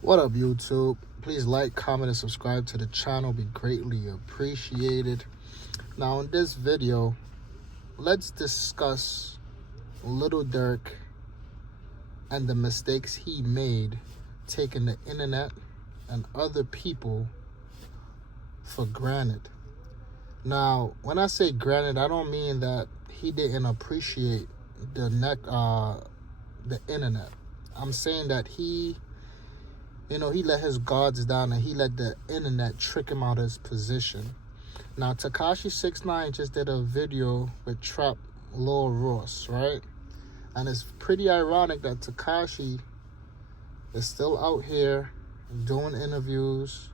What up, YouTube? Please like, comment, and subscribe to the channel. Be greatly appreciated. Now, in this video, let's discuss Little Durk and the mistakes he made taking the internet and other people for granted. Now, when I say granted, I don't mean that he didn't appreciate the internet. I'm saying that he let his guards down and he let the internet trick him out of his position. Now, Tekashi 6ix9ine just did a video with Trap Lil Ross, right? And it's pretty ironic that Tekashi is still out here doing interviews,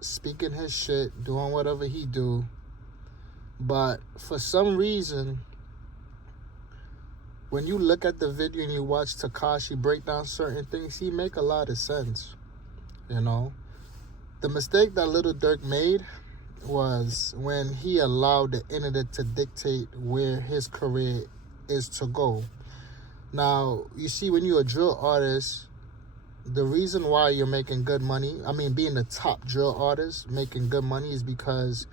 speaking his shit, doing whatever he do. But for some reason, when you look at the video and you watch Tekashi break down certain things, he make a lot of sense, The mistake that Little Durk made was when he allowed the internet to dictate where his career is to go. Now, you see, when you're a drill artist, the reason why you're making good money, being the top drill artist, making good money, is because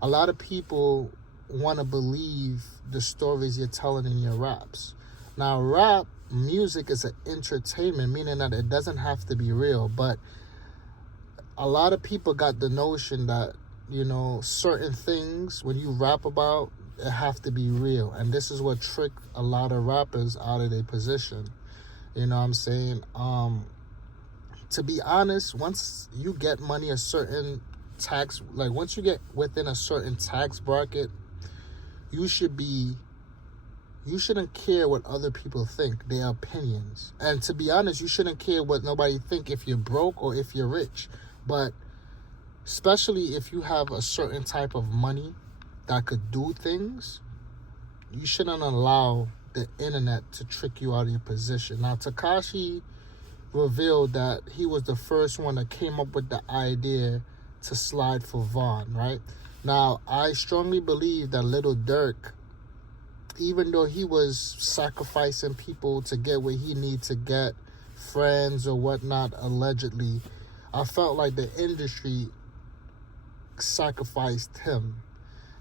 a lot of people want to believe the stories you're telling in your raps. Now, rap music is an entertainment, meaning that it doesn't have to be real. But a lot of people got the notion that, certain things, when you rap about, it have to be real. And this is what tricked a lot of rappers out of their position. You know what I'm saying? To be honest, once you get money a certain tax, once you get within a certain tax bracket, you shouldn't care what other people think, their opinions. And to be honest, you shouldn't care what nobody think if you're broke or if you're rich. But especially if you have a certain type of money that could do things, you shouldn't allow the internet to trick you out of your position. Now, Tekashi revealed that he was the first one that came up with the idea to slide for Vaughn, right? Now, I strongly believe that Little Durk, even though he was sacrificing people to get what he needed to get, friends or whatnot, allegedly, I felt like the industry sacrificed him.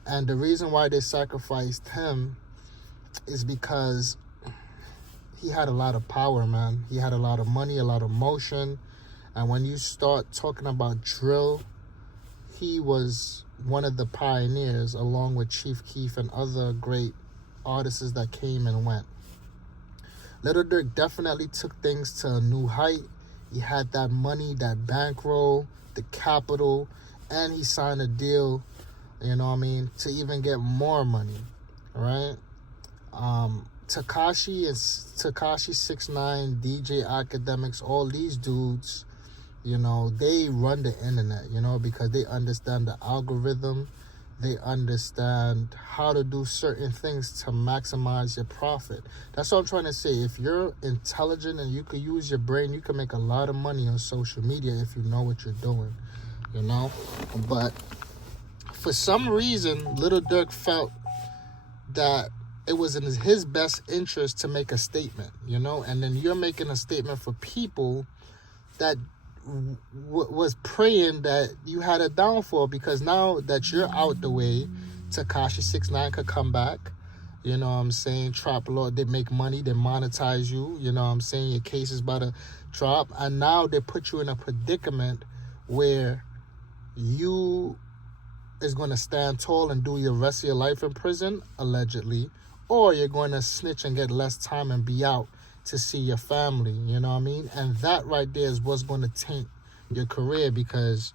And the reason why they sacrificed him is because he had a lot of power, man. He had a lot of money, a lot of motion. And when you start talking about drill, he was one of the pioneers, along with Chief Keef and other great artists that came and went. Little Durk definitely took things to a new height. He had that money, that bankroll, the capital, and he signed a deal, to even get more money, right? Tekashi 6ix9ine, DJ Academics, all these dudes, they run the internet, because they understand the algorithm. They understand how to do certain things to maximize your profit. That's what I'm trying to say. If you're intelligent and you could use your brain, you can make a lot of money on social media if you know what you're doing, But for some reason, Little Durk felt that it was in his best interest to make a statement, And then you're making a statement for people that was praying that you had a downfall, because now that you're out the way, Tekashi 6ix9ine could come back. Trap Lord, they make money, they monetize you. Your case is about to drop, and now they put you in a predicament where you is going to stand tall and do your rest of your life in prison, allegedly, or you're going to snitch and get less time and be out to see your family, And that right there is what's going to taint your career, because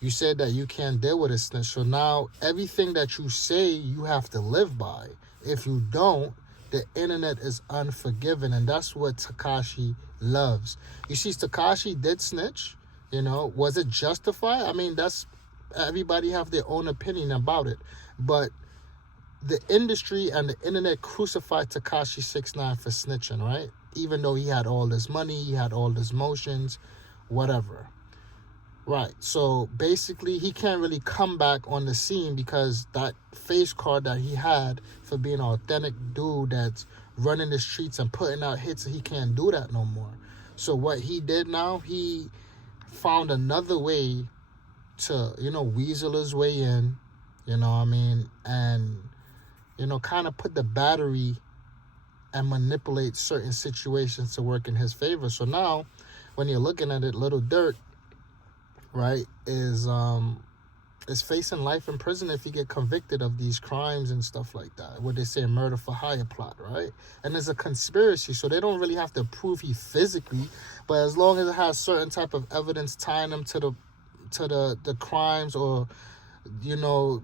you said that you can't deal with a snitch. So now everything that you say, you have to live by. If you don't, the internet is unforgiving, and that's what Tekashi loves. You see, Tekashi did snitch, Was it justified? That's, everybody have their own opinion about it. But the industry and the internet crucified Tekashi 6ix9ine for snitching, right? Even though he had all this money, he had all this motions, whatever. Right, so basically he can't really come back on the scene because that face card that he had for being an authentic dude that's running the streets and putting out hits, he can't do that no more. So what he did now, he found another way to, weasel his way in, and, kind of put the battery and manipulate certain situations to work in his favor. So now, when you're looking at it, Little Durk, right, is facing life in prison if he get convicted of these crimes and stuff like that. What they say, murder for hire plot, right? And there's a conspiracy, so they don't really have to prove he physically, but as long as it has certain type of evidence tying him to the crimes, or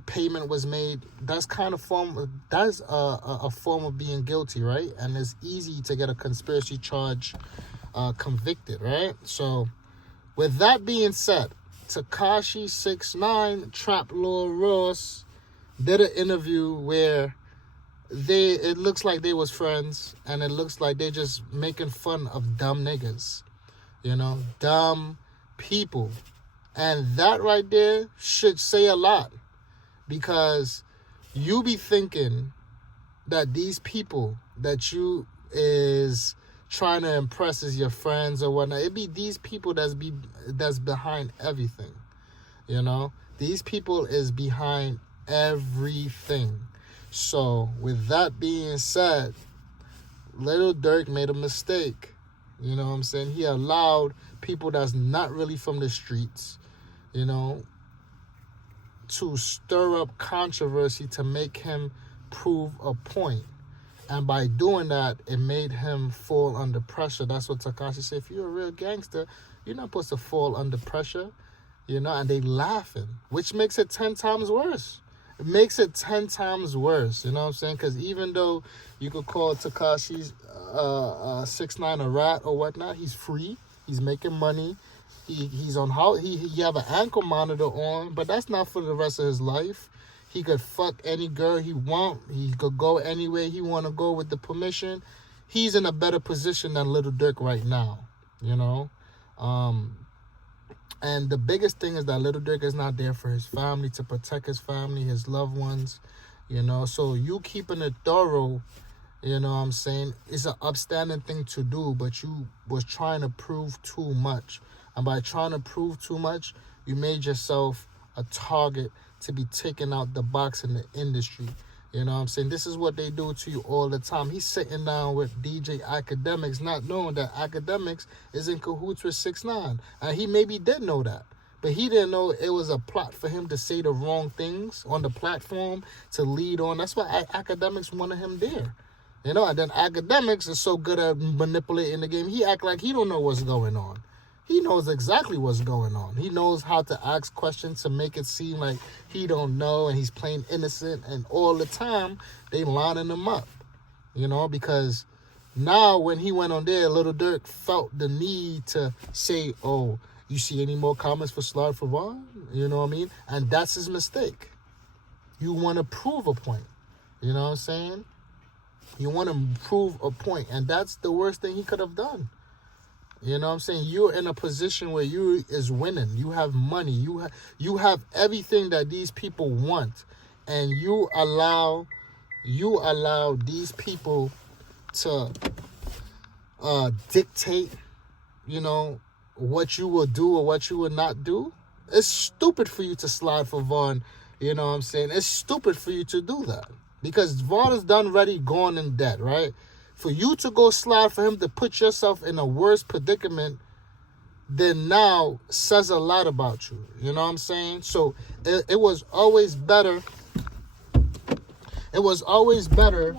payment was made, that's kind of that's a form of being guilty, right? And it's easy to get a conspiracy charge convicted, right? So with that being said, Tekashi 6ix9ine, Trap Lord Ross did an interview where it looks like they was friends, and it looks like they just making fun of dumb niggas, dumb people. And that right there should say a lot, because you be thinking that these people that you is trying to impress as your friends or whatnot, it be these people that's behind everything. These people is behind everything. So with that being said, Little Durk made a mistake. You know what I'm saying? He allowed people that's not really from the streets, to stir up controversy to make him prove a point. And by doing that, it made him fall under pressure. That's what Tekashi said. If you're a real gangster, you're not supposed to fall under pressure, and they laughing, which makes it 10 times worse. It makes it 10 times worse, you know what I'm saying? Because even though you could call Tekashi's 6ix9ine a rat or whatnot, he's free. He's making money. He's on he have an ankle monitor on, but that's not for the rest of his life. He could fuck any girl he want. He could go anywhere he want to go with the permission. He's in a better position than Little Durk right now, And the biggest thing is that Little Durk is not there for his family, to protect his family, his loved ones, So you keeping it thorough, what I'm saying, is an upstanding thing to do, but you was trying to prove too much. And by trying to prove too much, you made yourself a target to be taken out the box in the industry. You know what I'm saying? This is what they do to you all the time. He's sitting down with DJ Academics, not knowing that Academics is in cahoots with 6ix9ine. And he maybe did know that. But he didn't know it was a plot for him to say the wrong things on the platform to lead on. That's why Academics wanted him there. And then Academics is so good at manipulating the game. He act like he don't know what's going on. He knows exactly what's going on. He knows how to ask questions to make it seem like he don't know and he's playing innocent. And all the time, they lining him up, because now when he went on there, Little Durk felt the need to say, oh, you see any more comments for Slide for Vaughn? You know what I mean? And that's his mistake. You want to prove a point. You know what I'm saying? You want to prove a point. And that's the worst thing he could have done. You know what I'm saying? You're in a position where you is winning. You have money. You have everything that these people want. And you allow these people to dictate, what you will do or what you will not do. It's stupid for you to slide for Vaughn. You know what I'm saying? It's stupid for you to do that. Because Vaughn is done ready, gone in debt, right? For you to go slide for him to put yourself in a worse predicament, then now says a lot about you. You know what I'm saying? So it was always better. It was always better